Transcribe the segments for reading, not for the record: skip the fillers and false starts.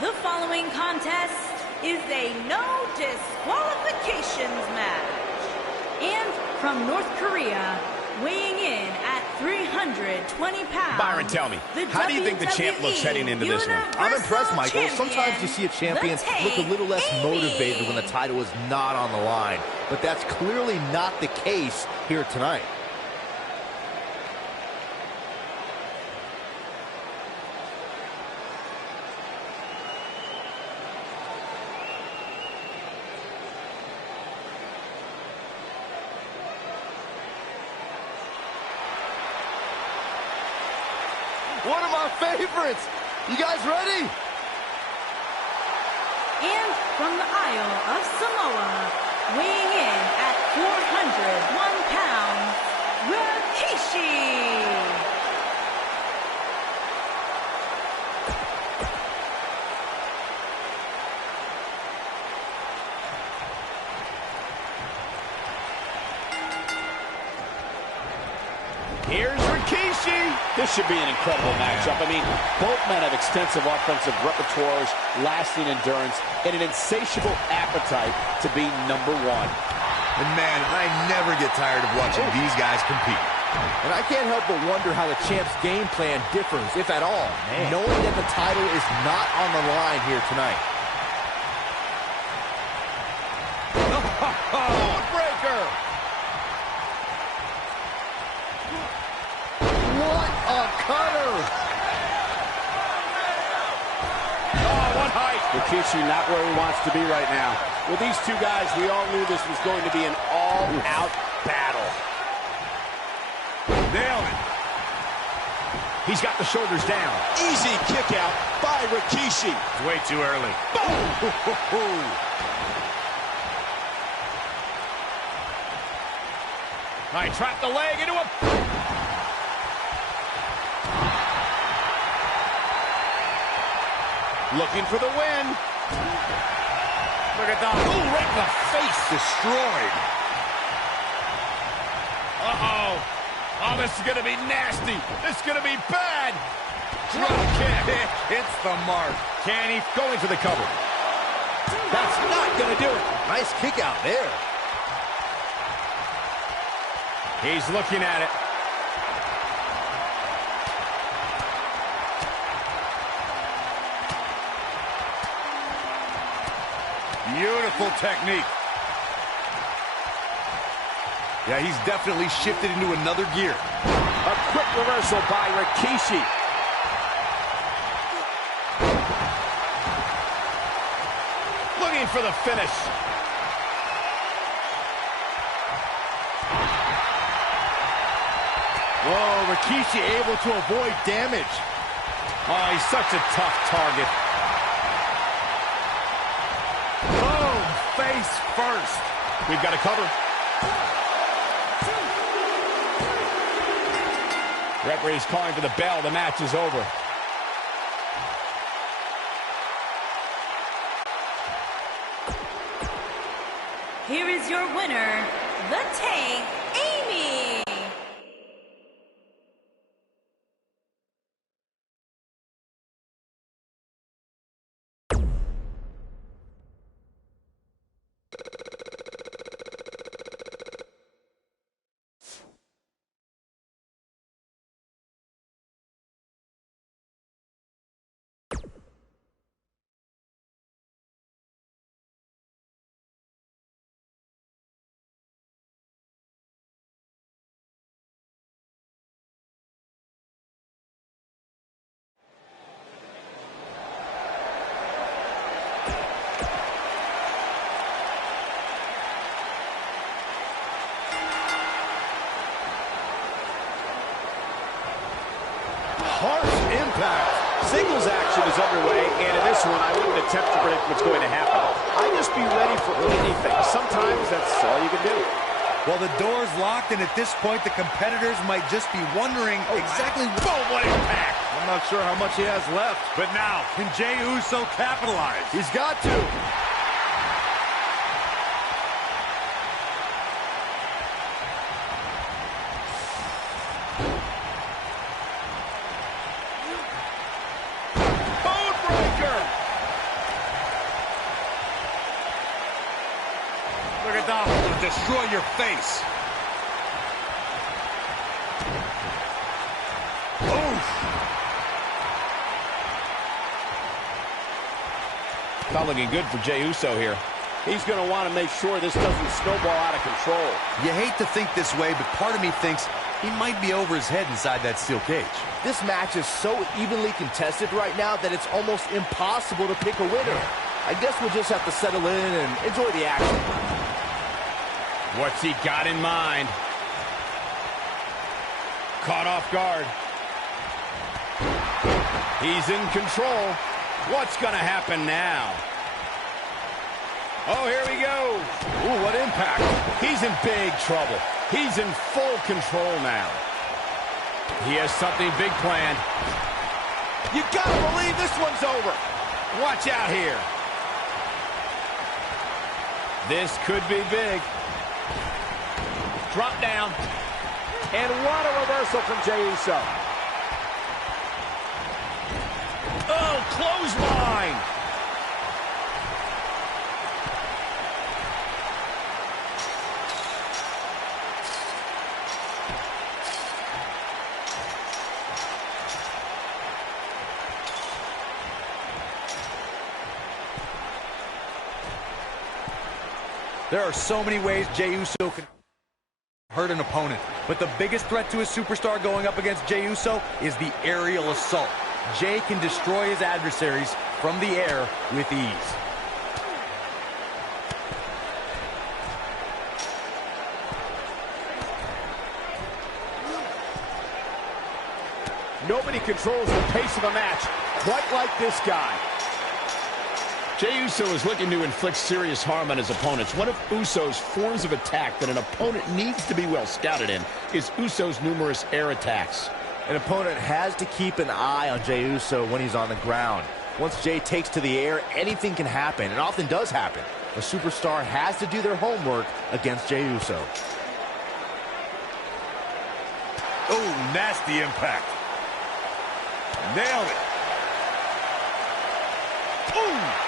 The following contest is a no disqualifications match. And from North Korea, weighing in at 320 pounds. Byron, tell me, how do you think the champ looks heading into this one? I'm impressed, Michael. Sometimes you see a champion look a little less motivated when the title is not on the line. But that's clearly not the case here tonight. One of my favorites. You guys ready? And from the Isle of Samoa, weighing in at 401 pounds, Rikishi. Here's Rikishi. This should be an incredible matchup. I mean, both men have extensive offensive repertoires, lasting endurance, and an insatiable appetite to be #1. And man, I never get tired of watching these guys compete. And I can't help but wonder how the champ's game plan differs, if at all, knowing that the title is not on the line here tonight. Breaker! What a cutter! Oh, what height! Rikishi not where he wants to be right now. With these two guys, we all knew this was going to be an all-out battle. Nailed it. He's got the shoulders down. Easy kick out by Rikishi. It's way too early. Boom! All right, trap the leg into a... Looking for the win. Look at that. Ooh, right in the face. Destroyed. Uh-oh. Oh, this is going to be nasty. This is going to be bad. Drop kick. Hits the mark. Can he? Going for the cover. That's not going to do it. Nice kick out there. He's looking at it. Beautiful technique. Yeah, he's definitely shifted into another gear. A quick reversal by Rikishi. Looking for the finish. Whoa, Rikishi able to avoid damage. Oh, he's such a tough target. Boom, face first. We've got to cover. Referee's calling for the bell. The match is over. Here is your winner, the Tank, Amy. Harsh impact. Singles action is underway, and in this one, I wouldn't attempt to predict what's going to happen. I'd just be ready for anything. Sometimes that's all you can do. Well, the door's locked, and at this point, the competitors might just be wondering exactly Boom, what impact. I'm not sure how much he has left. But now, can Jey Uso capitalize. He's got to. will destroy your face. Not looking good for Jey Uso here. He's going to want to make sure this doesn't snowball out of control. You hate to think this way, but part of me thinks he might be over his head inside that steel cage. This match is so evenly contested right now that it's almost impossible to pick a winner. I guess we'll just have to settle in and enjoy the action. What's he got in mind? Caught off guard. He's in control. What's going to happen now? Oh, here we go. Ooh, what impact. He's in big trouble. He's in full control now. He has something big planned. You got to believe this one's over. Watch out here. This could be big. Drop down. And what a reversal from Jey Uso. Oh, clothesline. There are so many ways Jey Uso can hurt an opponent, but the biggest threat to a superstar going up against Jey Uso is the aerial assault. Jey can destroy his adversaries from the air with ease. Nobody controls the pace of a match quite like this guy. Jey Uso is looking to inflict serious harm on his opponents. One of Uso's forms of attack that an opponent needs to be well scouted in is Uso's numerous air attacks. An opponent has to keep an eye on Jey Uso when he's on the ground. Once Jey takes to the air, anything can happen, and often does happen. A superstar has to do their homework against Jey Uso. Oh, nasty impact. Nailed it. Boom!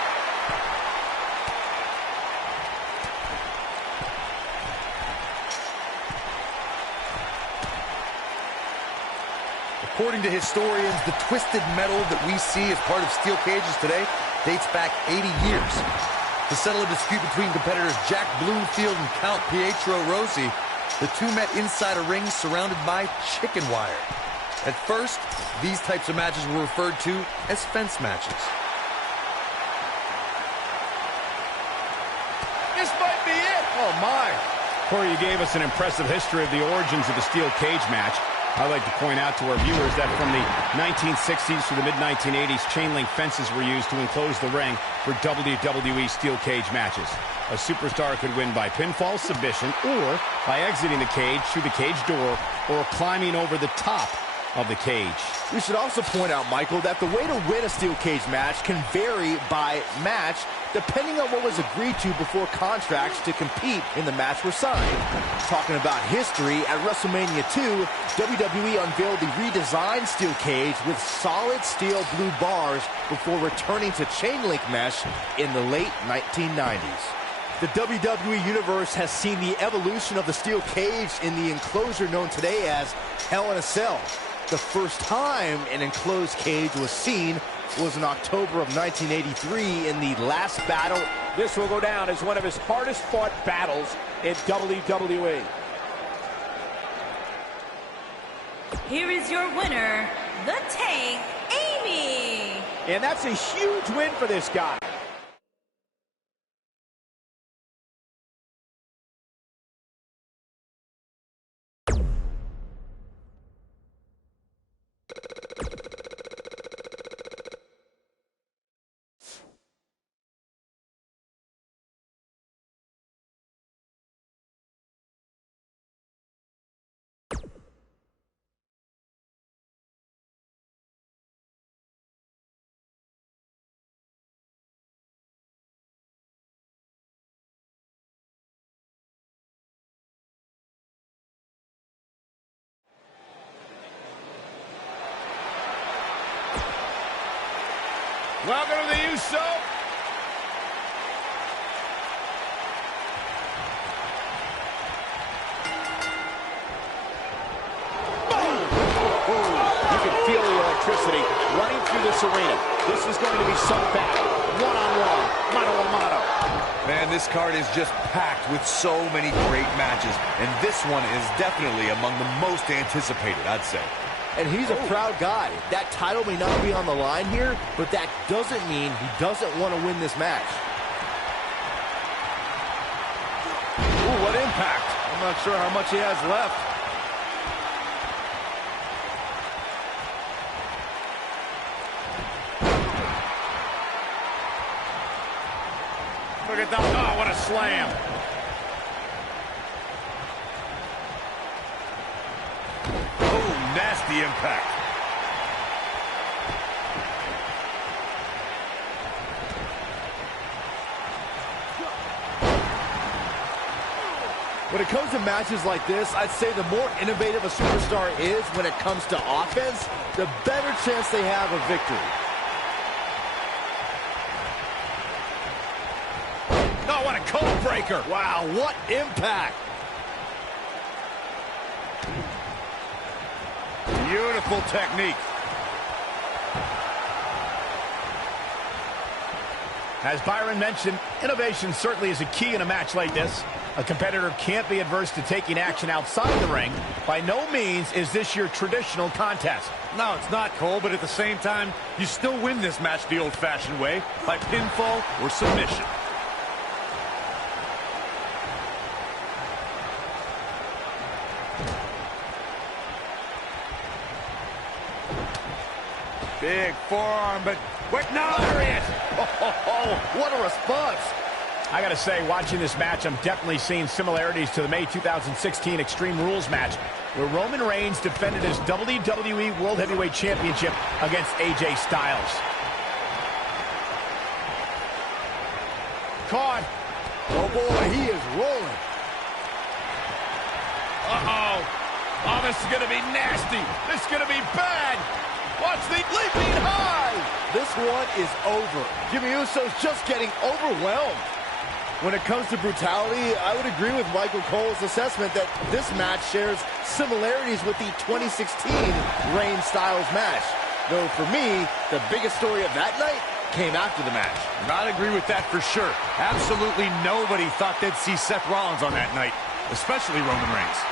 According to historians, the twisted metal that we see as part of steel cages today dates back 80 years. To settle a dispute between competitors Jack Bloomfield and Count Pietro Rossi, the two met inside a ring surrounded by chicken wire. At first, these types of matches were referred to as fence matches. This might be it. Oh, my. Corey, you gave us an impressive history of the origins of the steel cage match. I'd like to point out to our viewers that from the 1960s to the mid-1980s, chain link fences were used to enclose the ring for WWE steel cage matches. A superstar could win by pinfall, submission, or by exiting the cage through the cage door or climbing over the top of the cage. We should also point out, Michael, that the way to win a steel cage match can vary by match depending on what was agreed to before contracts to compete in the match were signed. Talking about history, at WrestleMania 2, WWE unveiled the redesigned steel cage with solid steel blue bars before returning to chain link mesh in the late 1990s. The WWE Universe has seen the evolution of the steel cage in the enclosure known today as Hell in a Cell. The first time an enclosed cage was seen was in October of 1983 in the last battle. This will go down as one of his hardest fought battles in WWE. Here is your winner, the Tank, Amy. And that's a huge win for this guy. Welcome to the Uso. intensity running through this arena. This is going to be some battle. One-on-one, mano-a-mano. Man, this card is just packed with so many great matches, and this one is definitely among the most anticipated, I'd say. And he's a proud guy. That title may not be on the line here, but that doesn't mean he doesn't want to win this match. Ooh, what impact. I'm not sure how much he has left. Look at that. Oh, what a slam. Oh, nasty impact. When it comes to matches like this, I'd say the more innovative a superstar is when it comes to offense, the better chance they have of victory. Oh, what a code breaker. Wow, what impact! Beautiful technique. As Byron mentioned, innovation certainly is a key in a match like this. A competitor can't be adverse to taking action outside the ring. By no means is this your traditional contest. No, it's not, Cole, but at the same time, you still win this match the old-fashioned way, by pinfall or submission. Big forearm, but wait, no, there he is. Oh, what a response! I gotta say, watching this match, I'm definitely seeing similarities to the May 2016 Extreme Rules match, where Roman Reigns defended his WWE World Heavyweight Championship against AJ Styles. Caught. Oh boy, he is rolling. Uh-oh. Oh, this is gonna be nasty. This is gonna be bad. Watch the leaping high. This one is over. Jimmy Uso's just getting overwhelmed. When it comes to brutality, I would agree with Michael Cole's assessment that this match shares similarities with the 2016 Reigns-Styles match. Though for me, the biggest story of that night came after the match. I'd agree with that for sure. Absolutely nobody thought they'd see Seth Rollins on that night, especially Roman Reigns.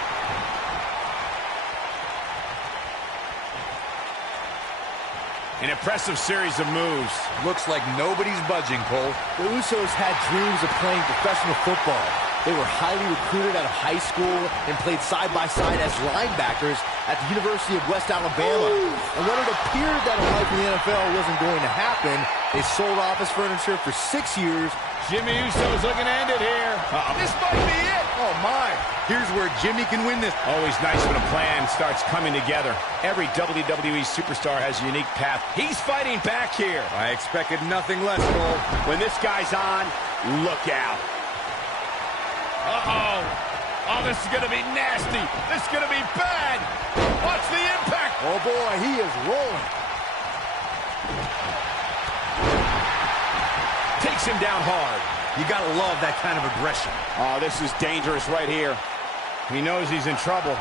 An impressive series of moves. Looks like nobody's budging, Cole. The Usos had dreams of playing professional football. They were highly recruited out of high school and played side-by-side as linebackers at the University of West Alabama. And when it appeared that a life in the NFL wasn't going to happen, they sold office furniture for 6 years. Jimmy Uso's looking to end it here. This might be it. Oh, my. Here's where Jimmy can win this. Always nice when a plan starts coming together. Every WWE superstar has a unique path. He's fighting back here. I expected nothing less, Cole. When this guy's on, look out. Uh-oh. Oh, this is going to be nasty. This is going to be bad. Watch the impact. Oh, boy, he is rolling. Takes him down hard. You gotta love that kind of aggression. Oh, this is dangerous right here. He knows he's in trouble.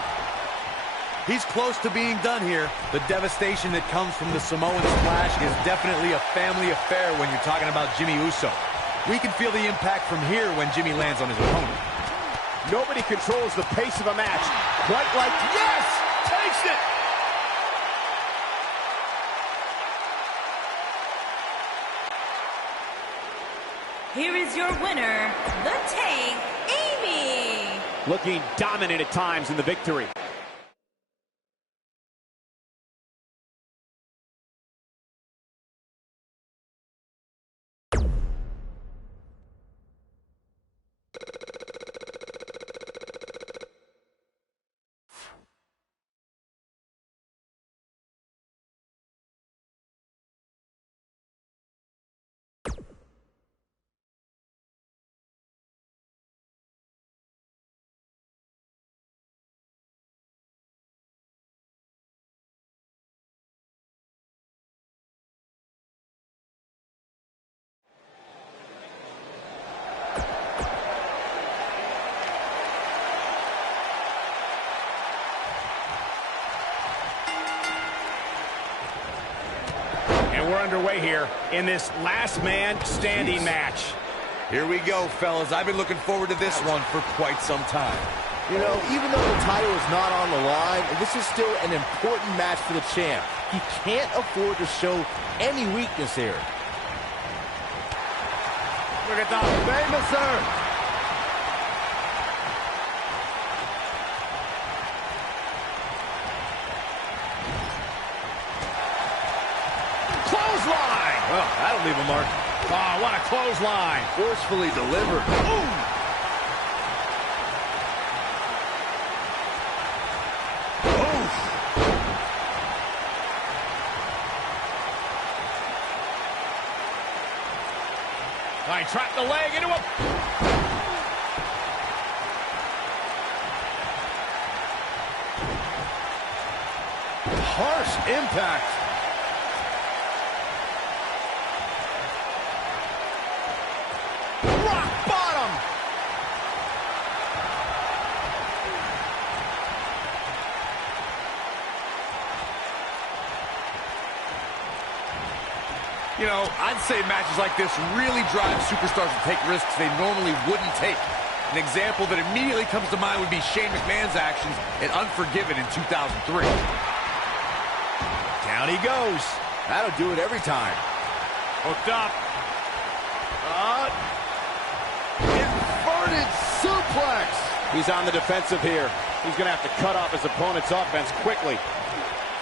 He's close to being done here. The devastation that comes from the Samoan splash is definitely a family affair when you're talking about Jimmy Uso. We can feel the impact from here when Jimmy lands on his opponent. Nobody controls the pace of a match quite like, yes, takes it. Here is your winner, the Tank, Amy. Looking dominant at times in the victory. We're underway here in this last man standing match. Here we go, fellas. I've been looking forward to this one for quite some time. You know, even though the title is not on the line, this is still an important match for the champ. He can't afford to show any weakness here. Look at that famous, sir. Clothesline! Well, that'll leave a mark. Oh, what a clothesline. Forcefully delivered. Ooh. All right, trap the leg into a... Harsh impact. Rock bottom! You know, I'd say matches like this really drive superstars to take risks they normally wouldn't take. An example that immediately comes to mind would be Shane McMahon's actions in Unforgiven in 2003. Down he goes. That'll do it every time. Hooked up. Inverted suplex. He's on the defensive here. He's going to have to cut off his opponent's offense quickly.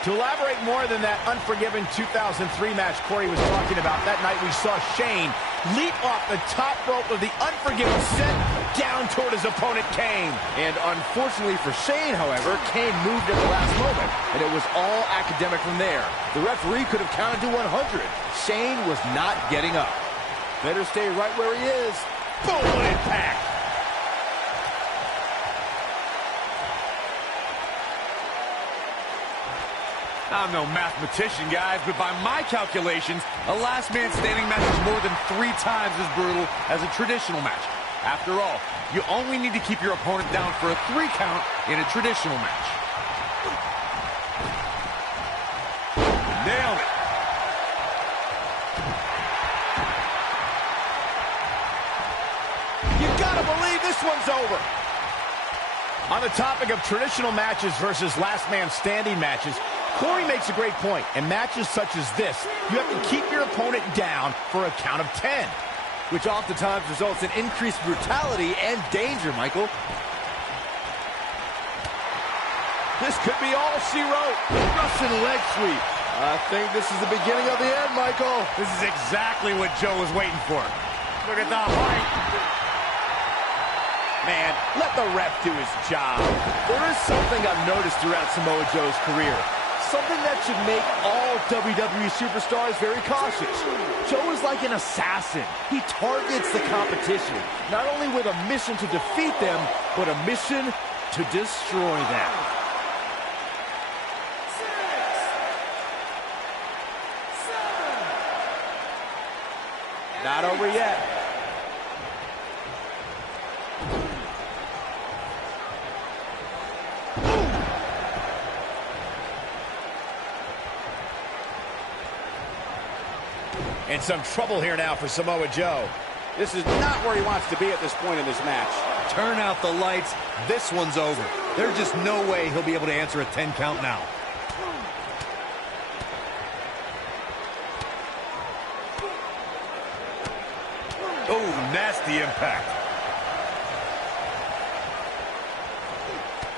To elaborate more than that Unforgiven 2003 match Corey was talking about, that night we saw Shane leap off the top rope of the Unforgiven set down toward his opponent Kane. And unfortunately for Shane, however, Kane moved at the last moment, and it was all academic from there. The referee could have counted to 100. Shane was not getting up. Better stay right where he is. Boom, impact. I'm no mathematician, guys, but by my calculations, a last man standing match is more than 3 times as brutal as a traditional match. After all, you only need to keep your opponent down for a 3 count in a traditional match. Nailed it. You gotta believe this one's over. On the topic of traditional matches versus last man standing matches, Corey makes a great point. In matches such as this, you have to keep your opponent down for a count of 10. Which oftentimes results in increased brutality and danger, Michael. This could be all she wrote. Russian leg sweep. I think this is the beginning of the end, Michael. This is exactly what Joe was waiting for. Look at the height. Man, let the ref do his job. There is something I've noticed throughout Samoa Joe's career. Something that should make all WWE superstars very cautious. Joe is like an assassin. He targets the competition, not only with a mission to defeat them, but a mission to destroy them. Not over yet. And some trouble here now for Samoa Joe. This is not where he wants to be at this point in this match. Turn out the lights. This one's over. There's just no way he'll be able to answer a 10 count now. Oh, nasty impact.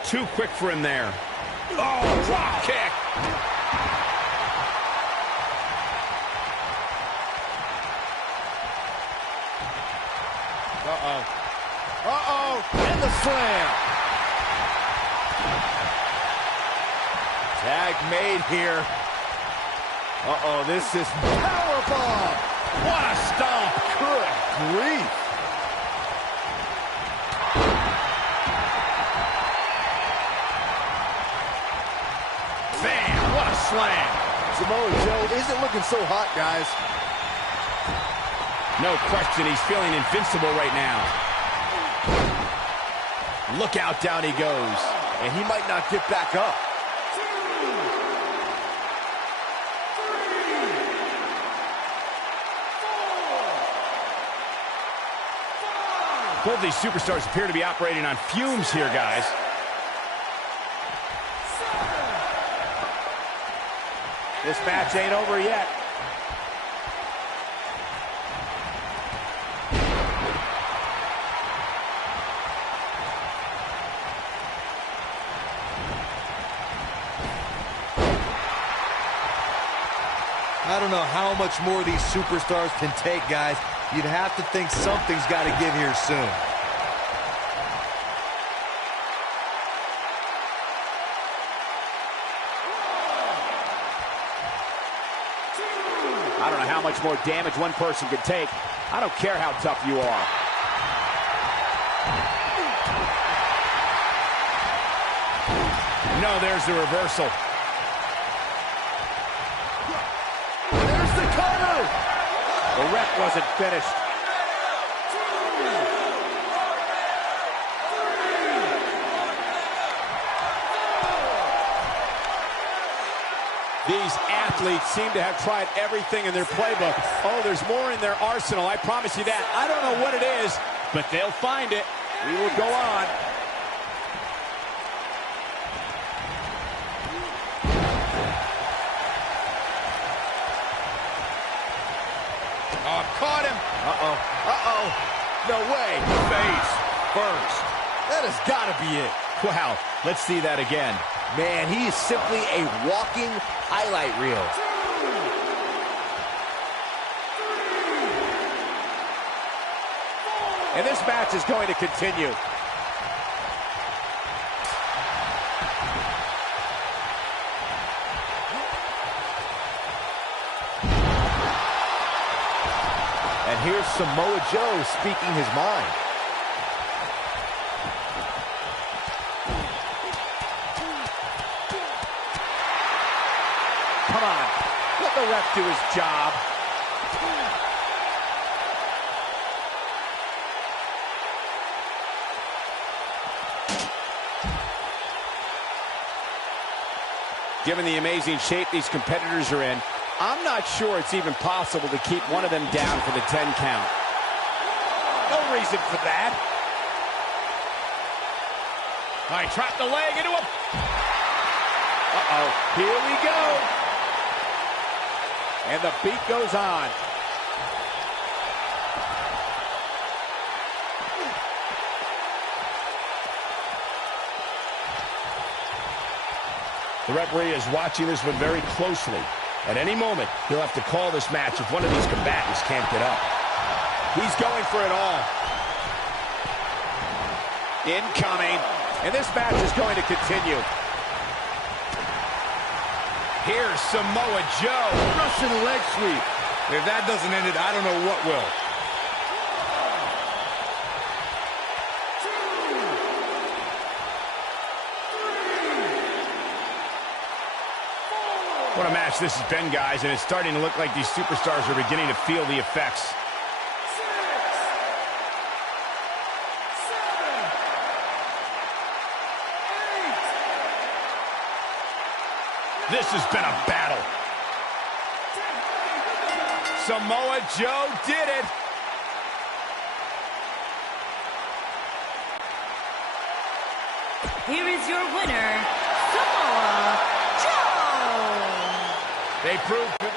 Too quick for him there. Oh, drop kick. Uh-oh. Uh-oh. And the slam. Tag made here. Uh-oh, this is powerbomb. What a stomp. Good grief. Man, what a slam. Samoa Joe isn't looking so hot, guys. No question, he's feeling invincible right now. Look out, down he goes. And he might not get back up. Both these superstars appear to be operating on fumes here, guys. This match ain't over yet. I don't know how much more these superstars can take, guys. You'd have to think something's got to give here soon. I don't know how much more damage one person could take. I don't care how tough you are. No, there's the reversal. There's the cover. The ref wasn't finished. These athletes seem to have tried everything in their playbook. Oh, there's more in their arsenal, I promise you that. I don't know what it is, but they'll find it. We will go on. Oh, caught him. Uh-oh. Uh-oh. No way. Face first. That has got to be it. Wow, let's see that again. Man, he is simply a walking highlight reel. And this match is going to continue. And here's Samoa Joe speaking his mind. Come on, let the ref do his job. Given the amazing shape these competitors are in, I'm not sure it's even possible to keep one of them down for the 10 count. No reason for that. I trapped the leg into him. Uh-oh, here we go. And the beat goes on. The referee is watching this one very closely. At any moment, he'll have to call this match if one of these combatants can't get up. He's going for it all. Incoming. And this match is going to continue. Here's Samoa Joe. Russian leg sweep. If that doesn't end it, I don't know what will. What a match this has been, guys, and it's starting to look like these superstars are beginning to feel the effects. This has been a battle. Samoa Joe did it. Here is your winner, Samoa Joe. They proved it.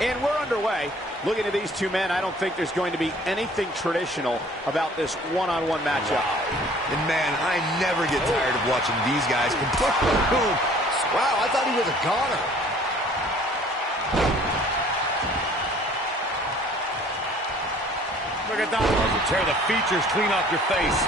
And we're underway. Looking at these two men, I don't think there's going to be anything traditional about this one-on-one matchup. And man, I never get tired of watching these guys compete. Boom. Wow, I thought he was a goner. Look at that one. Tear the features clean off your face.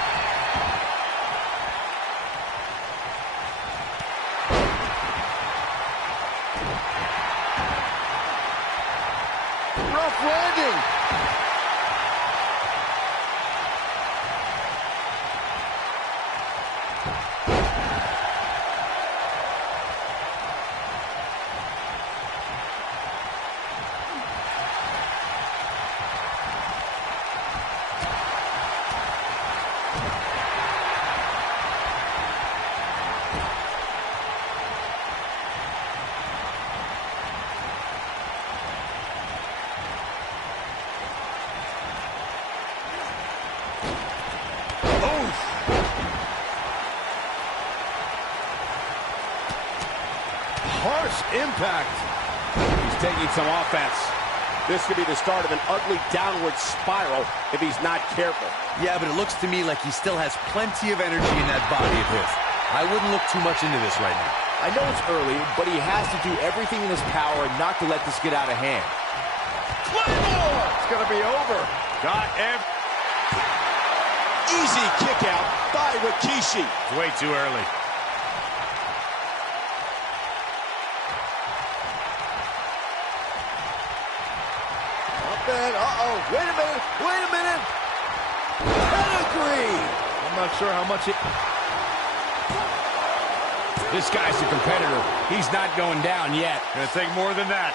Rough landing. Harsh impact. He's taking some offense. This could be the start of an ugly downward spiral if he's not careful. Yeah, but it looks to me like he still has plenty of energy in that body of his. I wouldn't look too much into this right now. I know it's early, but he has to do everything in his power not to let this get out of hand. Claymore! It's going to be over. Got Easy kick out by Rikishi. It's way too early. Uh-oh, wait a minute. Pedigree. I'm not sure how much it... This guy's a competitor. He's not going down yet. Gonna take more than that.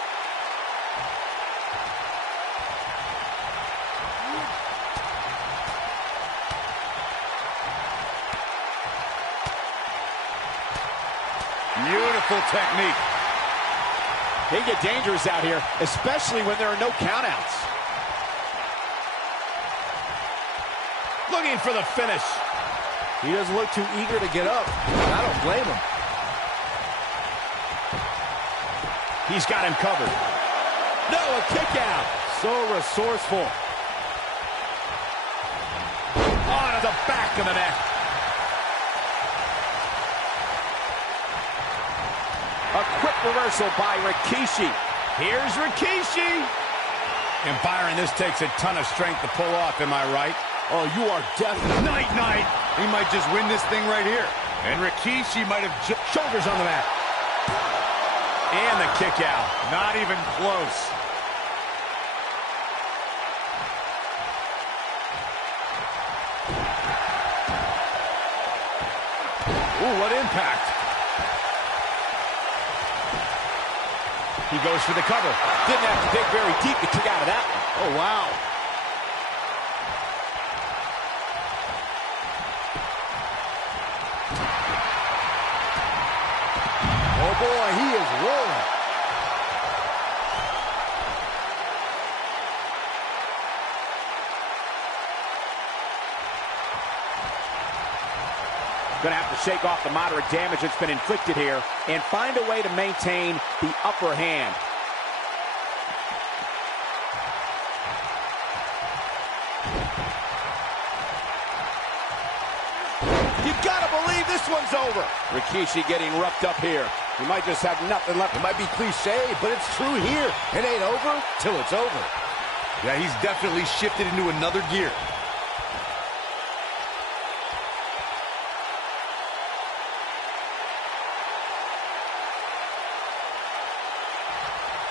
Beautiful technique. They get dangerous out here, especially when there are no countouts. Looking for the finish. He doesn't look too eager to get up. I don't blame him. He's got him covered. No, a kick out. So resourceful. On the back of the neck. A quick reversal by Rikishi. Here's Rikishi. And Byron, this takes a ton of strength to pull off, am I right? Oh, you are definitely... Night. He might just win this thing right here. And Rikishi might have... Shoulders on the mat. And the kick out. Not even close. Ooh, what impact. He goes for the cover. Didn't have to dig very deep to kick out of that one. Oh, wow. Oh, boy, he is rolling. Going to have to shake off the moderate damage that's been inflicted here and find a way to maintain the upper hand. You got to believe this one's over. Rikishi getting roughed up here. He might just have nothing left. It might be cliche, but it's true here. It ain't over till it's over. Yeah, he's definitely shifted into another gear.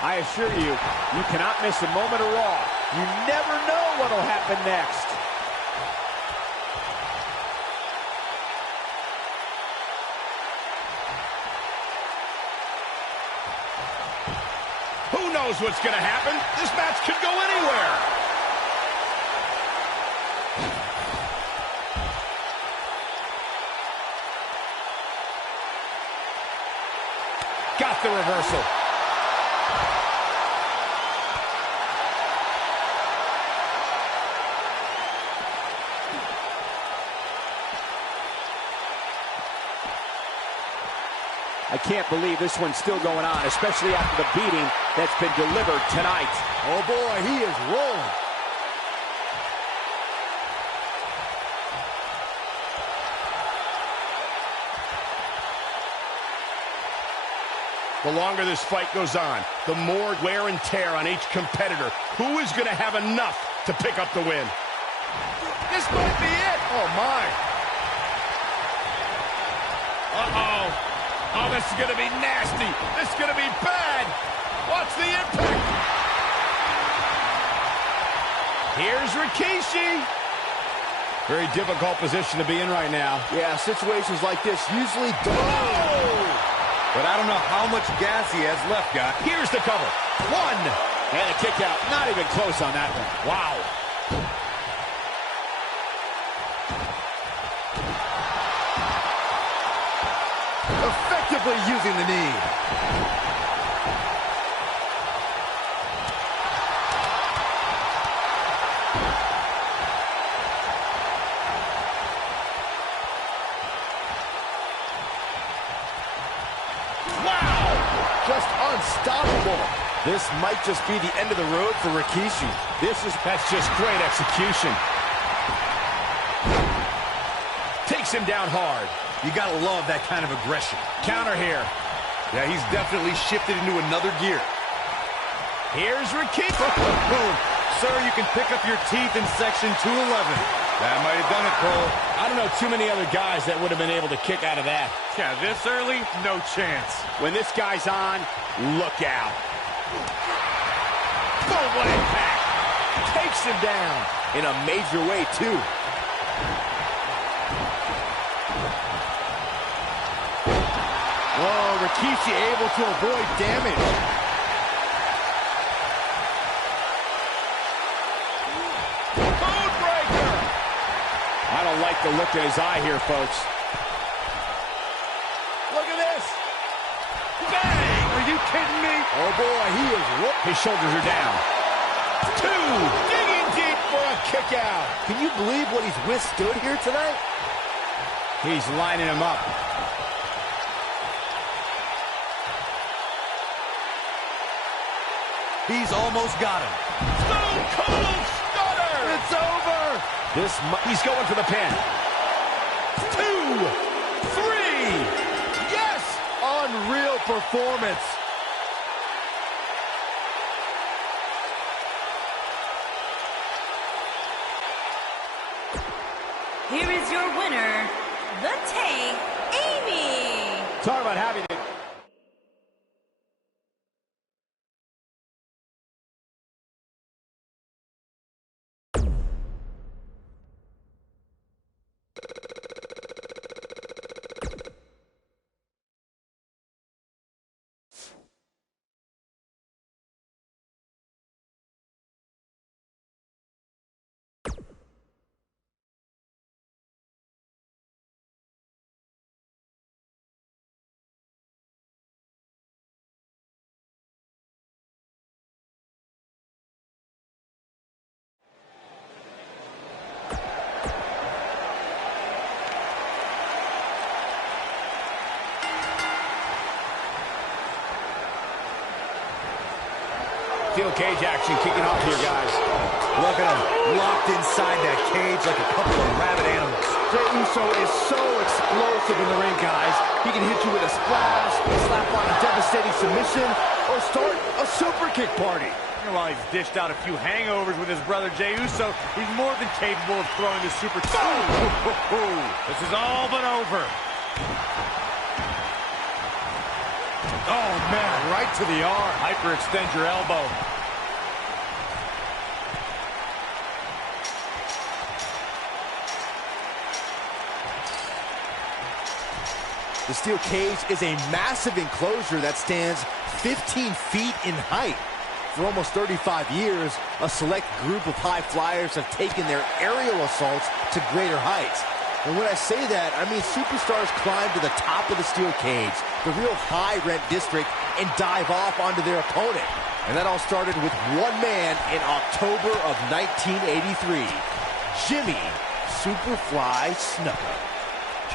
I assure you, you cannot miss a moment of Raw. You never know what'll happen next. Who knows what's going to happen? This match could go anywhere. Got the reversal. I can't believe this one's still going on, especially after the beating that's been delivered tonight. Oh, boy, he is rolling. The longer this fight goes on, the more wear and tear on each competitor. Who is going to have enough to pick up the win? This might be it. Oh, my. Uh-oh. Oh, this is going to be nasty. This is going to be bad. Watch the impact. Here's Rikishi. Very difficult position to be in right now. Yeah, situations like this usually don't. But I don't know how much gas he has left, guys. Here's the cover. One. And a kick out. Not even close on that one. Wow. Effectively using the knee. Just unstoppable. This might just be the end of the road for Rikishi. That's just great execution. Takes him down hard. You gotta love that kind of aggression. Counter here. Yeah, he's definitely shifted into another gear. Here's Rikishi. Boom. Sir, you can pick up your teeth in section 211. That might have done it, Cole. I don't know too many other guys that would have been able to kick out of that. Yeah, this early, no chance. When this guy's on, look out. Boom, what impact. Takes him down. In a major way, too. Oh, Rikishi able to avoid damage. Bonebreaker. I don't like the look in his eye here, folks. Look at this. Bang! Are you kidding me? Oh, boy, he is whooped. His shoulders are down. Two. Digging deep for a kick out. Can you believe what he's withstood here tonight? He's lining him up. He's almost got him. Stone Cold Stunner! It's over! He's going for the pin. 2, 3. Yes! Unreal performance. Here is your winner, the Tank, Amy. Talk about having it. Steel cage action kicking off here, guys. Look at him, locked inside that cage like a couple of rabid animals. Jey Uso is so explosive in the ring, guys. He can hit you with a splash, slap on a devastating submission, or start a super kick party. While he's dished out a few hangovers with his brother Jey Uso, he's more than capable of throwing the super kick. This is all but over. Oh, man, right to the arm. Hyperextend your elbow. The steel cage is a massive enclosure that stands 15 feet in height. For almost 35 years, a select group of high flyers have taken their aerial assaults to greater heights. And when I say that, I mean superstars climb to the top of the steel cage, the real high-rent district, and dive off onto their opponent. And that all started with one man in October of 1983, Jimmy Superfly Snuka.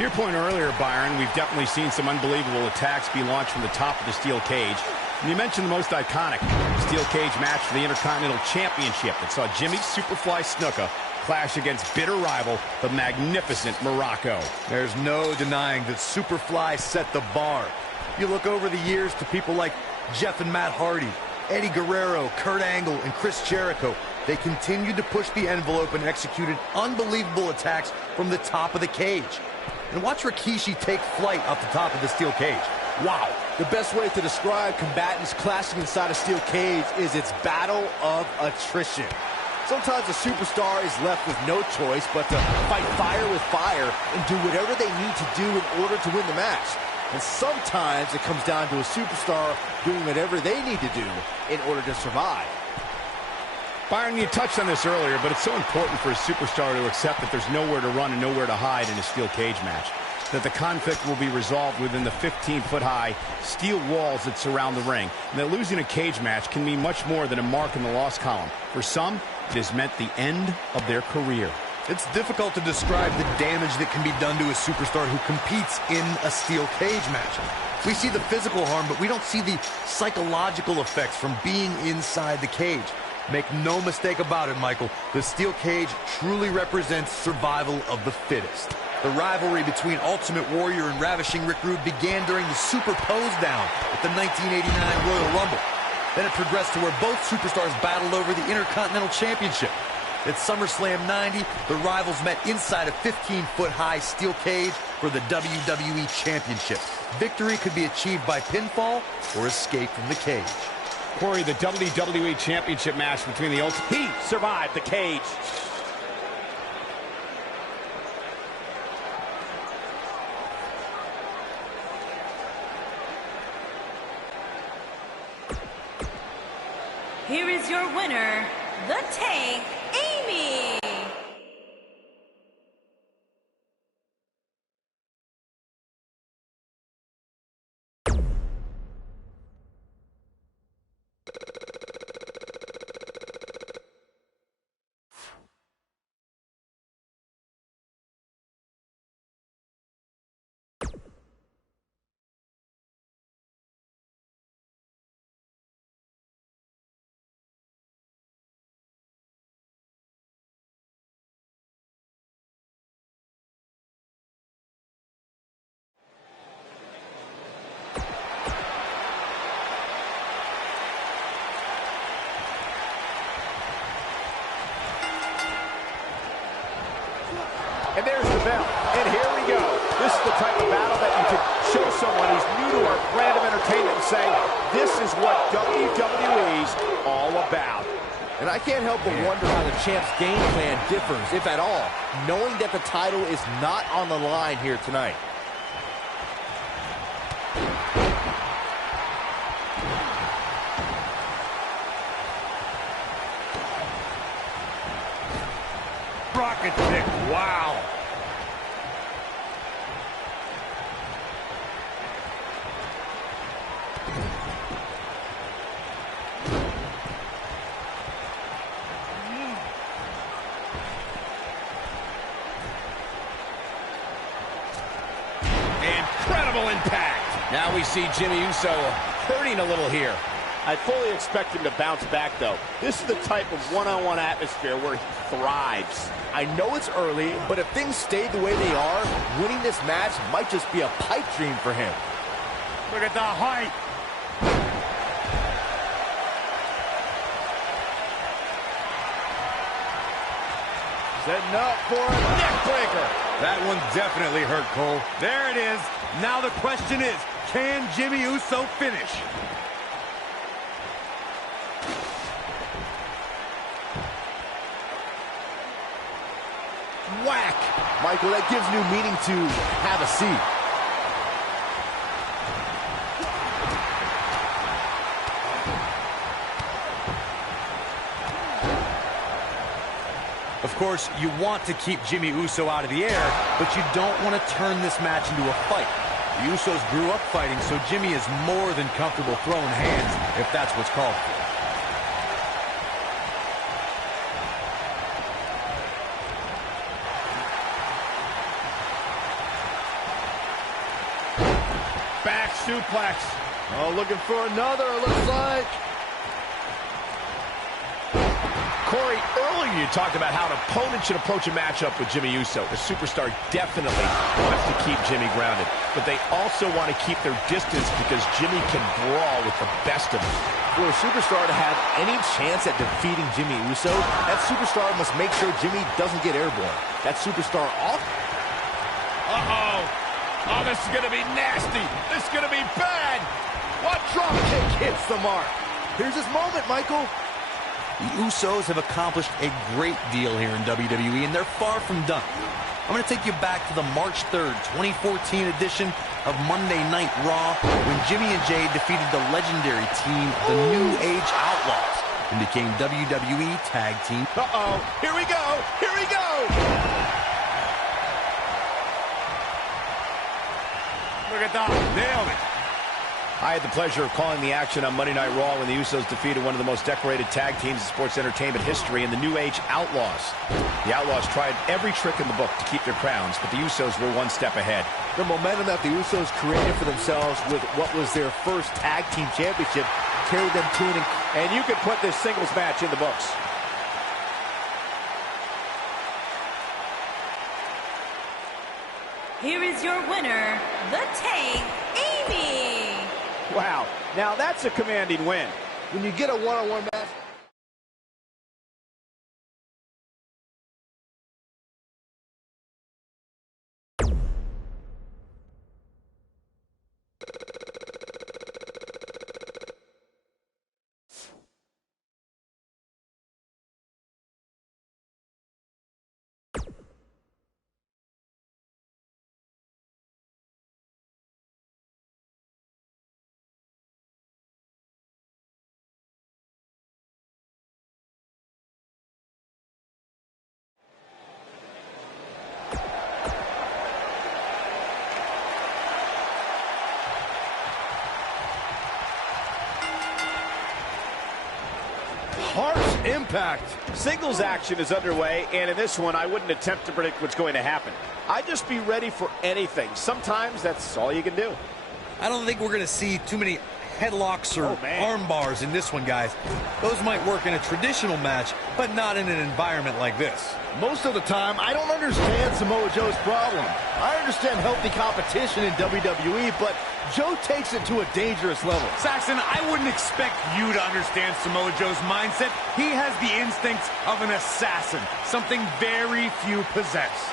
To your point earlier, Byron, we've definitely seen some unbelievable attacks be launched from the top of the steel cage. And you mentioned the most iconic steel cage match for the Intercontinental Championship that saw Jimmy Superfly Snuka clash against bitter rival, the magnificent Morocco. There's no denying that Superfly set the bar. You look over the years to people like Jeff and Matt Hardy, Eddie Guerrero, Kurt Angle, and Chris Jericho. They continued to push the envelope and executed unbelievable attacks from the top of the cage. And watch Rikishi take flight off the top of the steel cage. Wow. The best way to describe combatants clashing inside a steel cage is its battle of attrition. Sometimes a superstar is left with no choice but to fight fire with fire and do whatever they need to do in order to win the match. And sometimes it comes down to a superstar doing whatever they need to do in order to survive. Byron, you touched on this earlier, but it's so important for a superstar to accept that there's nowhere to run and nowhere to hide in a steel cage match. That the conflict will be resolved within the 15-foot-high steel walls that surround the ring. And that losing a cage match can mean much more than a mark in the loss column. For some, it has meant the end of their career. It's difficult to describe the damage that can be done to a superstar who competes in a steel cage match. We see the physical harm, but we don't see the psychological effects from being inside the cage. Make no mistake about it, Michael. The steel cage truly represents survival of the fittest. The rivalry between Ultimate Warrior and Ravishing Rick Rude began during the Super Pose Down at the 1989 Royal Rumble. Then it progressed to where both superstars battled over the Intercontinental Championship. At SummerSlam 90, the rivals met inside a 15-foot-high steel cage for the WWE Championship. Victory could be achieved by pinfall or escape from the cage. Corey, the WWE Championship match between the Ultimate... He survived the cage. Here is your winner, the Tank, Amy. And there's the bell. And here we go. This is the type of battle that you could show someone who's new to our brand of entertainment and say, this is what WWE's all about. And I can't help but wonder how the champ's game plan differs, if at all, knowing that the title is not on the line here tonight. Rocket kick, wow. Incredible impact. Now we see Jimmy Uso hurting a little here. I fully expect him to bounce back, though. This is the type of one-on-one atmosphere where he thrives. I know it's early, but if things stay the way they are, winning this match might just be a pipe dream for him. Look at the height. Setting up for a neck breaker. That one definitely hurt, Cole. There it is. Now the question is, can Jimmy Uso finish? Whack! Michael, that gives new meaning to have a seat. Of course, you want to keep Jimmy Uso out of the air, but you don't want to turn this match into a fight. The Usos grew up fighting, so Jimmy is more than comfortable throwing hands if that's what's called for. Back suplex. Oh, looking for another, it looks like. Corey, Corey, earlier you talked about how an opponent should approach a matchup with Jimmy Uso. The superstar definitely wants to keep Jimmy grounded, but they also want to keep their distance because Jimmy can brawl with the best of them. For a superstar to have any chance at defeating Jimmy Uso, that superstar must make sure Jimmy doesn't get airborne. That superstar off. Uh-oh. Oh, this is going to be nasty. This is going to be bad. What drop kick hits the mark? Here's his moment, Michael. The Usos have accomplished a great deal here in WWE, and they're far from done. I'm going to take you back to the March 3rd, 2014 edition of Monday Night Raw when Jimmy and Jay defeated the legendary team, the New Age Outlaws, and became WWE Tag Team. Uh-oh. Here we go. Here we go. Look at that. Nailed it. I had the pleasure of calling the action on Monday Night Raw when the Usos defeated one of the most decorated tag teams in sports entertainment history in the New Age Outlaws. The Outlaws tried every trick in the book to keep their crowns, but the Usos were one step ahead. The momentum that the Usos created for themselves with what was their first tag team championship carried them to an... And you could put this singles match in the books. Here is your winner, the Tank, Amy. Wow, now that's a commanding win. When you get a one-on-one match... Harsh impact. Singles action is underway, and in this one, I wouldn't attempt to predict what's going to happen. I'd just be ready for anything. Sometimes that's all you can do. I don't think we're going to see too many headlocks or arm bars in this one, guys. Those might work in a traditional match, but not in an environment like this. Most of the time, I don't understand Samoa Joe's problem. I understand healthy competition in WWE, but Joe takes it to a dangerous level. Saxon, I wouldn't expect you to understand Samoa Joe's mindset. He has the instincts of an assassin, something very few possess.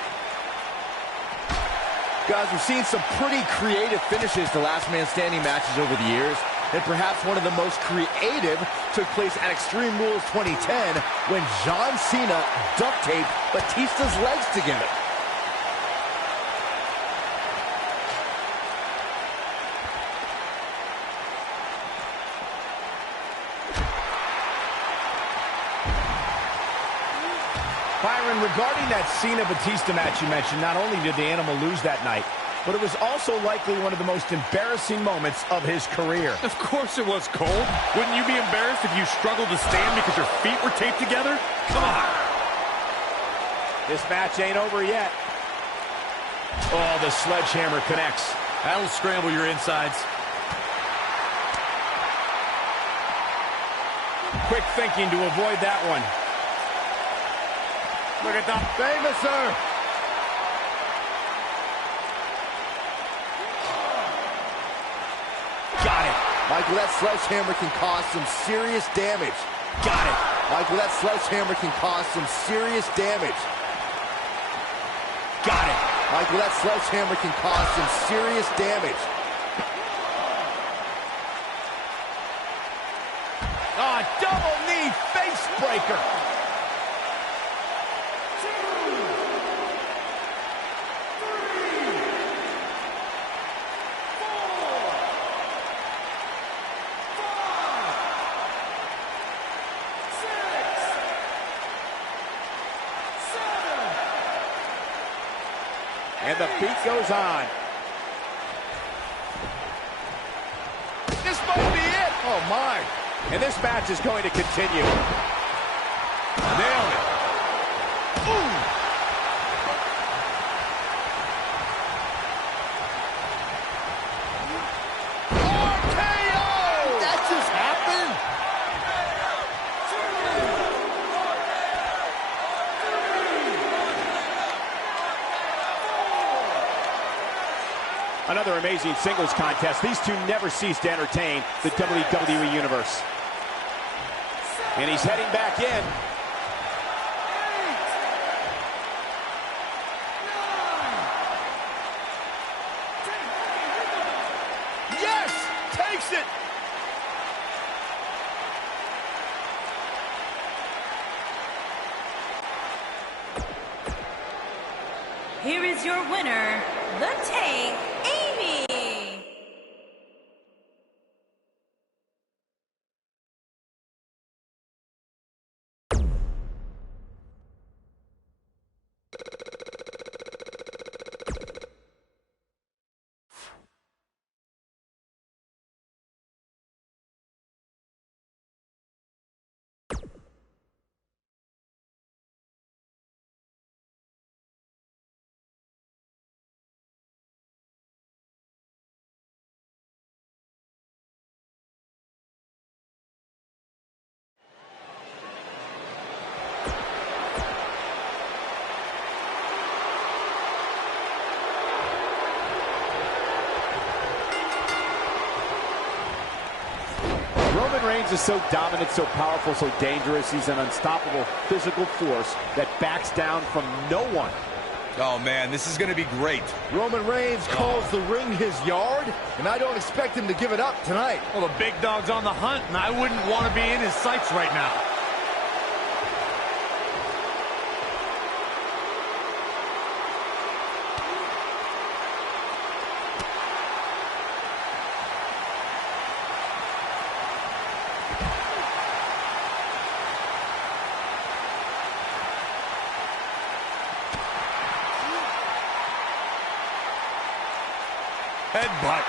Guys, we've seen some pretty creative finishes to last man standing matches over the years, and perhaps one of the most creative took place at Extreme Rules 2010 when John Cena duct taped Batista's legs together. Byron, regarding that Cena-Batista match you mentioned, not only did the Animal lose that night, but it was also likely one of the most embarrassing moments of his career. Of course it was, Cole. Wouldn't you be embarrassed if you struggled to stand because your feet were taped together? Come on. This match ain't over yet. Oh, the sledgehammer connects. That'll scramble your insides. Quick thinking to avoid that one. Look at that. Famous, sir. Got it. Michael, that sledgehammer can cause some serious damage. Got it. Michael, that sledgehammer can cause some serious damage. Got it. Michael, that sledgehammer can cause some serious damage. Ah, double knee face breaker. And the beat goes on. This might be it. Oh, my. And this match is going to continue. Nailed it. Ooh. RKO! That just happened? amazing singles contest. These two never cease to entertain the WWE Universe. And he's heading back in. Yes! Takes it! Here is your winner, the Tank, Amy. Roman Reigns is so dominant, so powerful, so dangerous. He's an unstoppable physical force that backs down from no one. Oh, man, this is going to be great. Roman Reigns calls the ring his yard, and I don't expect him to give it up tonight. Well, the big dog's on the hunt, and I wouldn't want to be in his sights right now. Headbutt.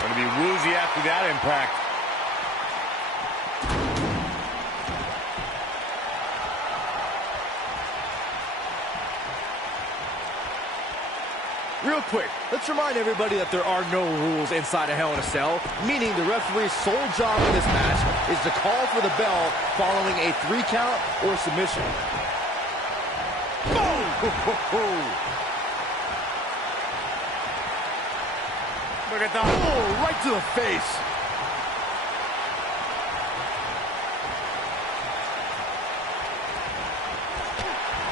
Going to be woozy after that impact. Real quick, let's remind everybody that there are no rules inside a Hell in a Cell, meaning the referee's sole job in this match is to call for the bell following a 3 count or submission. Boom! Look at that. Oh, right to the face.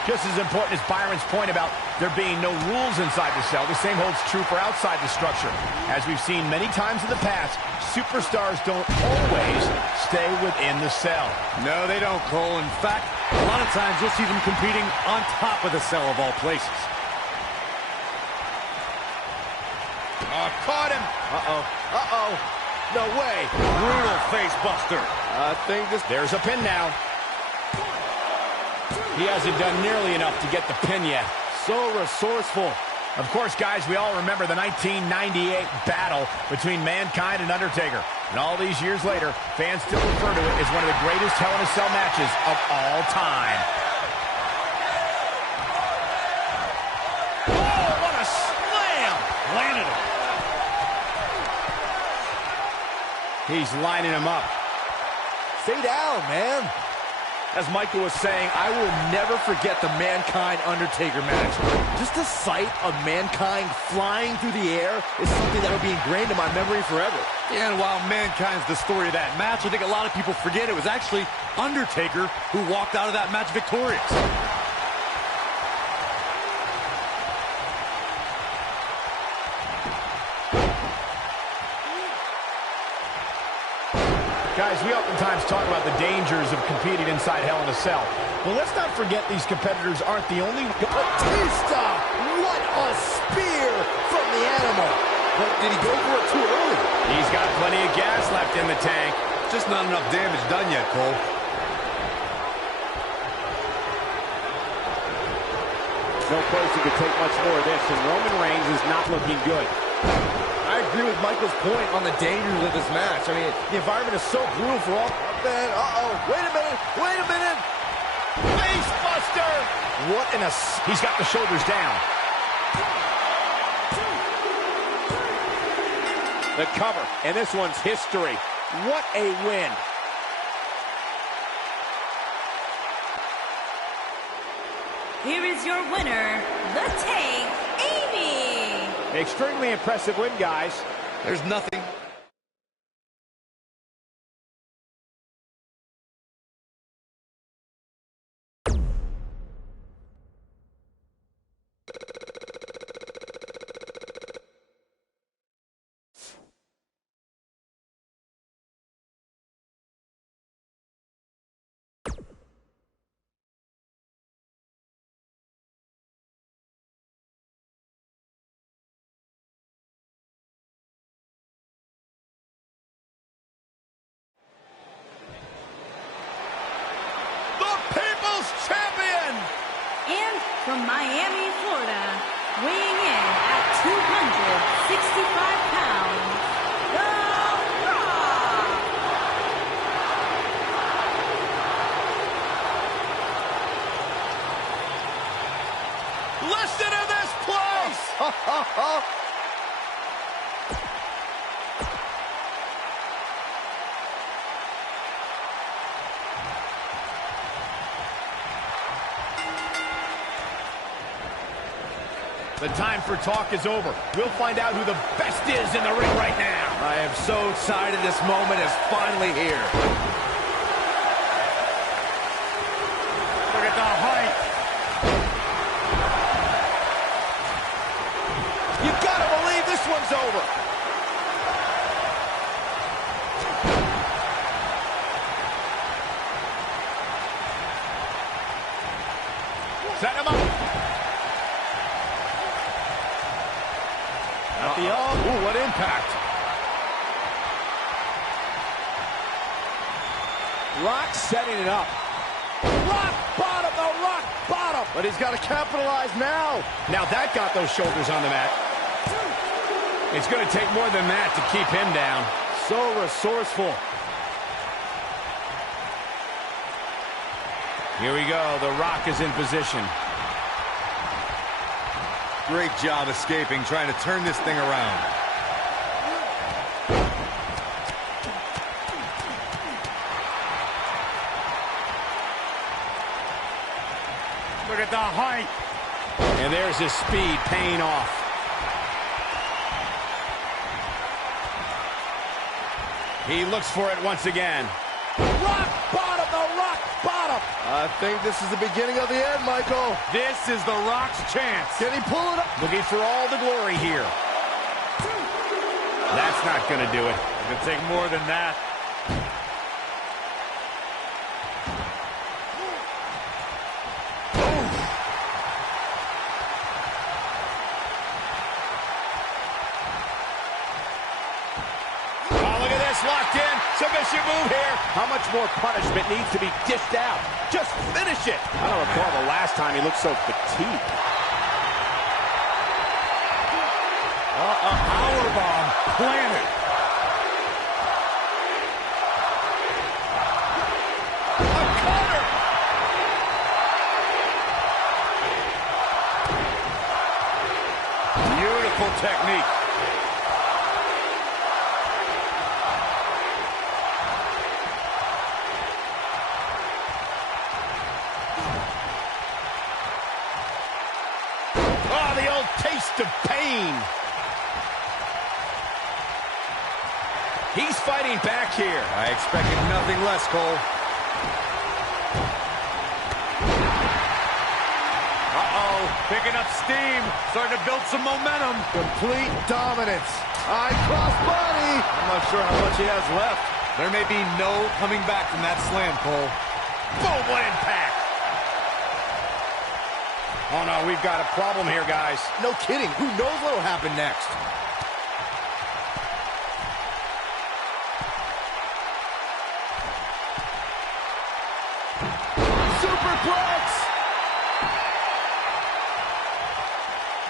Just as important as Byron's point about there being no rules inside the cell, the same holds true for outside the structure. As we've seen many times in the past, superstars don't always stay within the cell. No, they don't, Cole. In fact, a lot of times you'll see them competing on top of the cell of all places. Oh, caught him. No way. Brutal face buster. I think this... There's a pin now. He hasn't done nearly enough to get the pin yet. So resourceful. Of course, guys, we all remember the 1998 battle between Mankind and Undertaker. And all these years later, fans still refer to it as one of the greatest Hell in a Cell matches of all time. Oh, what a slam! Landed him. He's lining him up. Stay down, man. As Michael was saying, I will never forget the Mankind-Undertaker match. Just the sight of Mankind flying through the air is something that will be ingrained in my memory forever. Yeah, and while Mankind's the story of that match, I think a lot of people forget it was actually Undertaker who walked out of that match victorious. Guys, we oftentimes talk about the dangers of competing inside Hell in a Cell. Well, let's not forget these competitors aren't the only... Batista! What a spear from the animal! But did he go for it too early? He's got plenty of gas left in the tank. Just not enough damage done yet, Cole. No person could take much more of this, and Roman Reigns is not looking good. I agree with Michael's point on the dangers of this match. I mean, the environment is so brutal for all... Wait a minute! Face buster! What in a... He's got the shoulders down. The cover, and this one's history. What a win. Here is your winner, the Tank, Amy. Extremely impressive win, guys. There's nothing. Champion! And from Miami, Florida, weighing in at 265 pounds, The Rock! Listen to this place! The time for talk is over. We'll find out who the best is in the ring right now. I am so excited this moment is finally here. Look at the height. You've got to believe this one's over. Set him up. At the arm. Ooh, what impact. Rock setting it up. Rock bottom, the rock bottom. But he's got to capitalize now. Now that got those shoulders on the mat. It's going to take more than that to keep him down. So resourceful. Here we go. The Rock is in position. Great job escaping, trying to turn this thing around. Look at the height. And there's his speed paying off. He looks for it once again. Rock bottom, the rock bottom. I think this is the beginning of the end, Michael. This is The Rock's chance. Can he pull it up? Looking for all the glory here. That's not going to do it. It's going to take more than that. Oh, look at this. Locked in. Submission move here. How much more punishment needs to be dished out? Just finish it. I don't recall the last time he looked so fatigued. A powerbomb planted. A cutter. Beautiful technique. Oh, the old taste of pain. He's fighting back here. I expected nothing less, Cole. Uh-oh, picking up steam, starting to build some momentum. Complete dominance. High cross body. I'm not sure how much he has left. There may be no coming back from that slam, Cole. Boom, what impact. Oh, no, we've got a problem here, guys. No kidding. Who knows what will happen next? Superplex!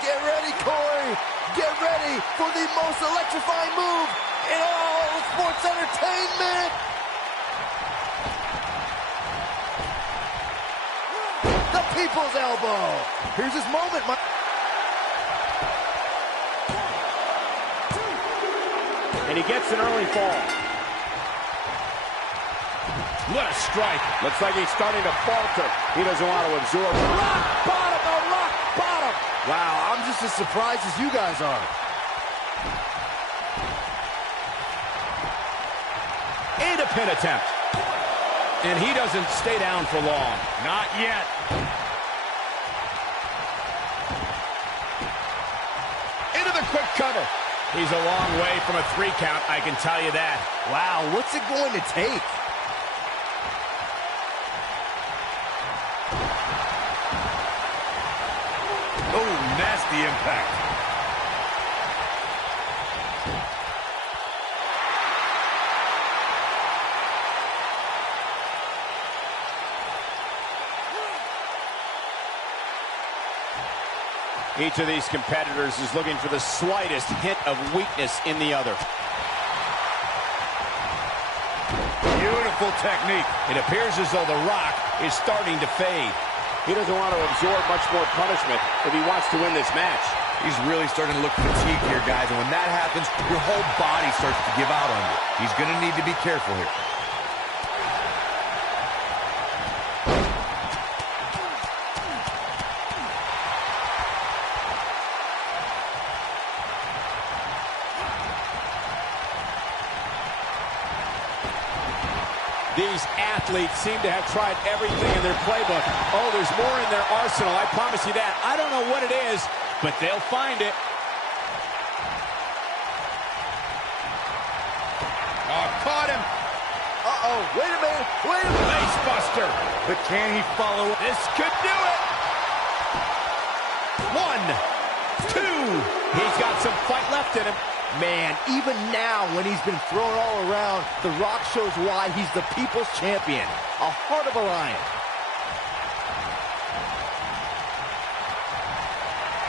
Get ready, Corey! Get ready for the most electrifying move in all sports entertainment! The People's Elbow! Here's his moment, And he gets an early fall. What a strike. Looks like he's starting to falter. He doesn't want to absorb. Rock bottom, the rock bottom. Wow, I'm just as surprised as you guys are. And a pin attempt. And he doesn't stay down for long. Not yet. Into the quick cover. He's a long way from a 3 count, I can tell you that. Wow, what's it going to take? Oh, nasty impact. Each of these competitors is looking for the slightest hint of weakness in the other. Beautiful technique. It appears as though The Rock is starting to fade. He doesn't want to absorb much more punishment if he wants to win this match. He's really starting to look fatigued here, guys, and when that happens, your whole body starts to give out on you. He's going to need to be careful here. These athletes seem to have tried everything in their playbook. Oh, there's more in their arsenal, I promise you that. I don't know what it is, but they'll find it. Oh, caught him. Uh-oh, wait a minute, wait a minute. Face buster. But can he follow up? This could do it. 1, 2. He's got some fight left in him. Man, even now when he's been thrown all around, The Rock shows why he's the people's champion. A heart of a lion.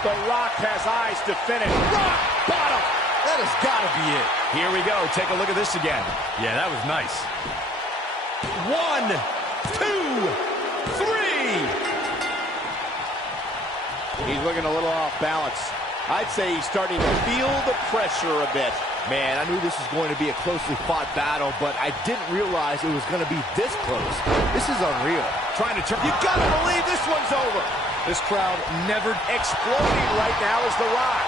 The Rock has eyes to finish. Rock bottom. That has got to be it. Here we go. Take a look at this again. Yeah, that was nice. 1, 2, 3. He's looking a little off balance. I'd say he's starting to feel the pressure a bit. Man, I knew this was going to be a closely fought battle, but I didn't realize it was going to be this close. This is unreal. Trying to turn. You gotta believe this one's over. This crowd never... Exploding right now is The Rock.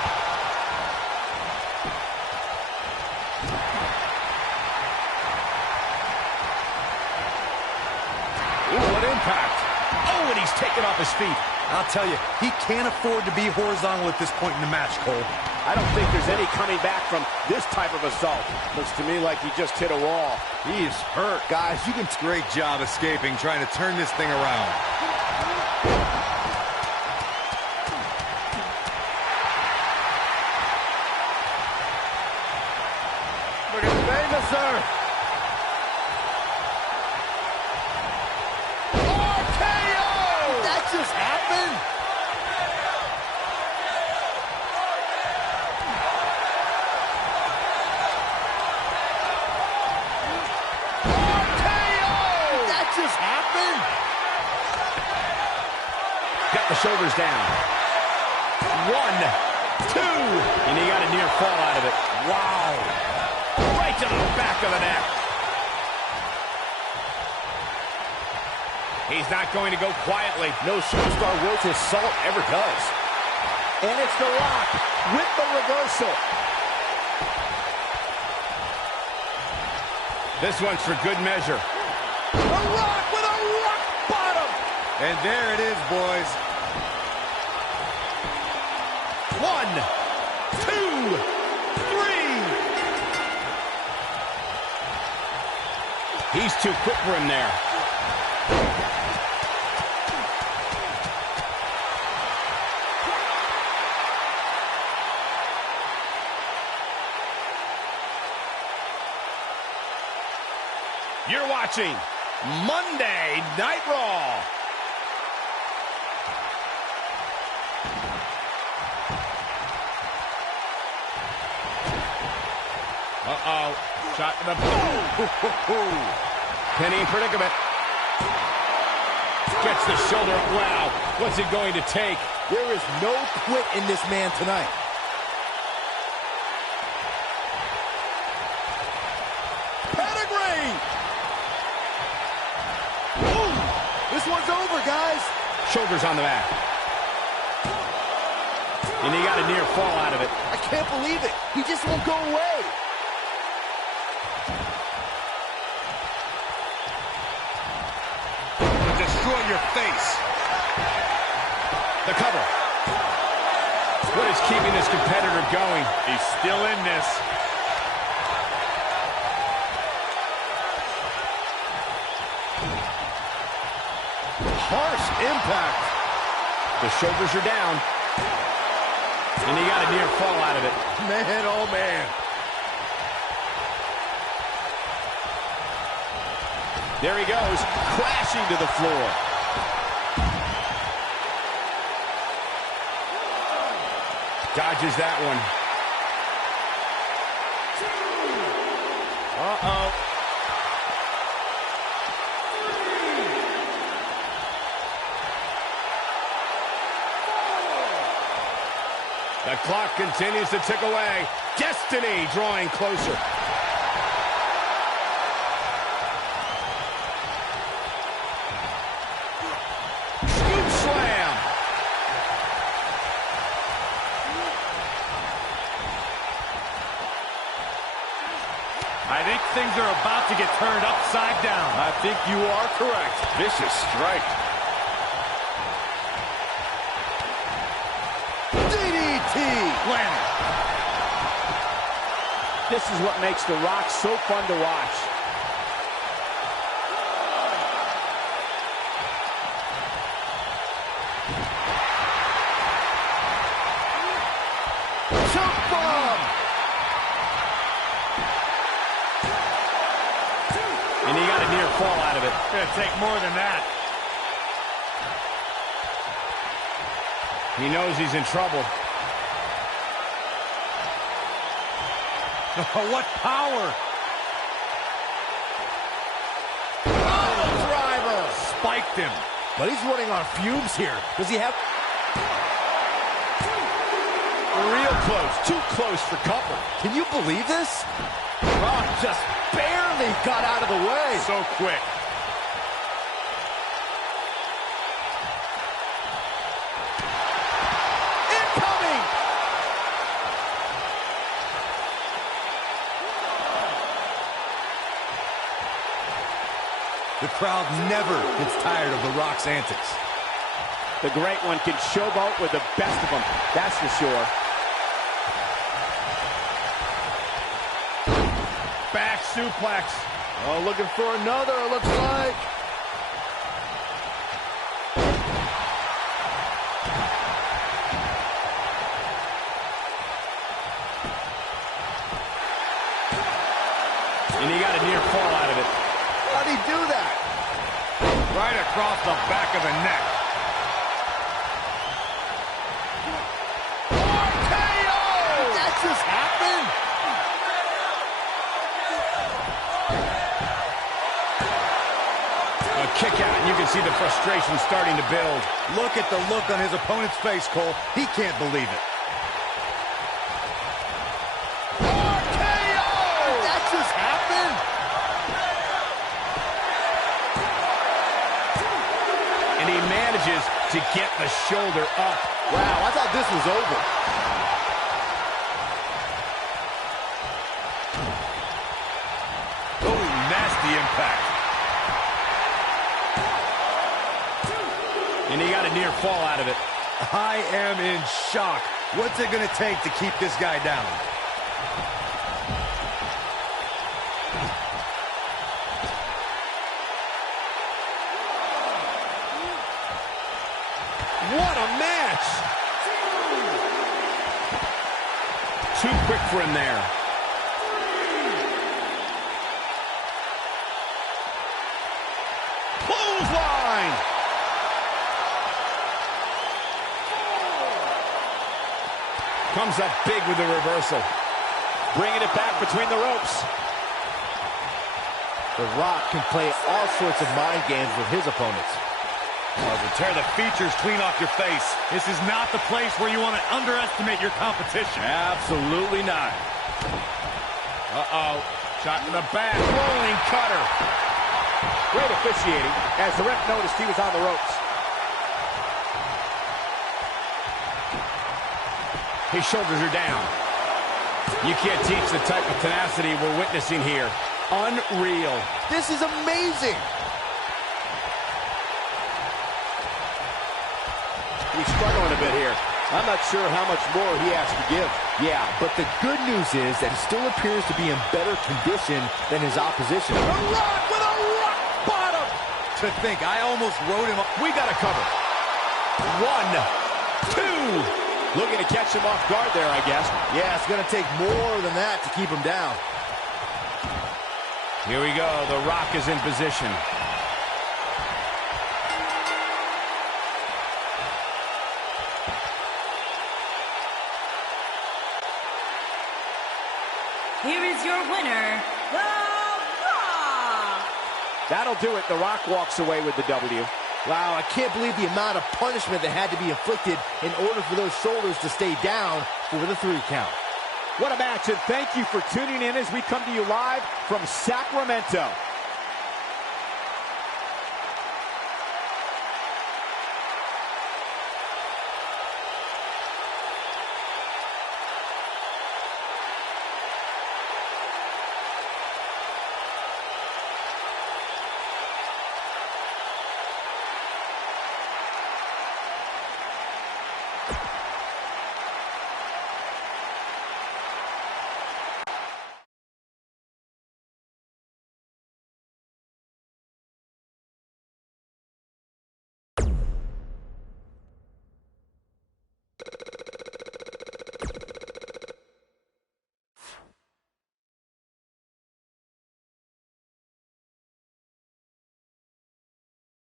Ooh, what impact. Oh, and he's taken off his feet. I'll tell you, he can't afford to be horizontal at this point in the match, Cole. I don't think there's any coming back from this type of assault. Looks to me like he just hit a wall. He is hurt. Guys, you can... Great job escaping, trying to turn this thing around. Looking famous, sir. That just happened? That just happened? Got the shoulders down. 1, 2. And he got a near fall out of it. Wow. Right to the back of the neck. He's not going to go quietly. No superstar worth his salt ever does. And it's The Rock with the reversal. This one's for good measure. The Rock with a rock bottom. And there it is, boys. 1, 2, 3. He's too quick for him there. You're watching Monday Night Raw. Uh-oh. Shot to the boom. Penny in predicament. Gets the shoulder. Wow. What's it going to take? There is no quit in this man tonight. This one's over, guys. Shoulders on the mat. And he got a near fall out of it. I can't believe it. He just won't go away. Destroy your face. The cover. What is keeping this competitor going? He's still in this. Harsh impact. The shoulders are down. And he got a near fall out of it. Man, oh man. There he goes, crashing to the floor. Dodges that one. Uh-oh. The clock continues to tick away. Destiny drawing closer. Scoop slam. I think things are about to get turned upside down. I think you are correct. Vicious strike. Landed. This is what makes The Rock so fun to watch. Choke bomb. And he got a near fall out of it. It's gonna take more than that. He knows he's in trouble. Oh, what power! Oh, driver. Spiked him. But he's running on fumes here. Does he have... Real close. Too close for comfort. Can you believe this? Rock just barely got out of the way. So quick. Incoming! The crowd never gets tired of The Rock's antics. The great one can showboat with the best of them, that's for sure. Back suplex. Oh, looking for another, it looks like. And he got a near fall out of it. How'd he do that? Right across the back of the neck. RKO! Did that just happen? A kick out, and you can see the frustration starting to build. Look at the look on his opponent's face, Cole. He can't believe it. RKO! Did that just happen? And he manages to get the shoulder up. Wow, I thought this was over. Oh, nasty impact. And he got a near fall out of it. I am in shock. What's it going to take to keep this guy down? What a match! Too quick for him there. Clothesline! Comes up big with the reversal. Bringing it back between the ropes. The Rock can play all sorts of mind games with his opponents. Oh, to tear the features clean off your face. This is not the place where you want to underestimate your competition. Absolutely not. Uh-oh. Shot in the back. Rolling cutter. Great officiating, as the ref noticed he was on the ropes. His shoulders are down. You can't teach the type of tenacity we're witnessing here. Unreal. This is amazing. He's struggling a bit here. I'm not sure how much more he has to give. Yeah, but the good news is that he still appears to be in better condition than his opposition. The Rock with a rock bottom. To think, I almost wrote him up. We got to cover. 1, 2. Looking to catch him off guard there, I guess. Yeah, it's going to take more than that to keep him down. Here we go. The Rock is in position. Here is your winner, The Rock. That'll do it. The Rock walks away with the W. Wow, I can't believe the amount of punishment that had to be inflicted in order for those shoulders to stay down for the 3 count. What a match, and thank you for tuning in as we come to you live from Sacramento.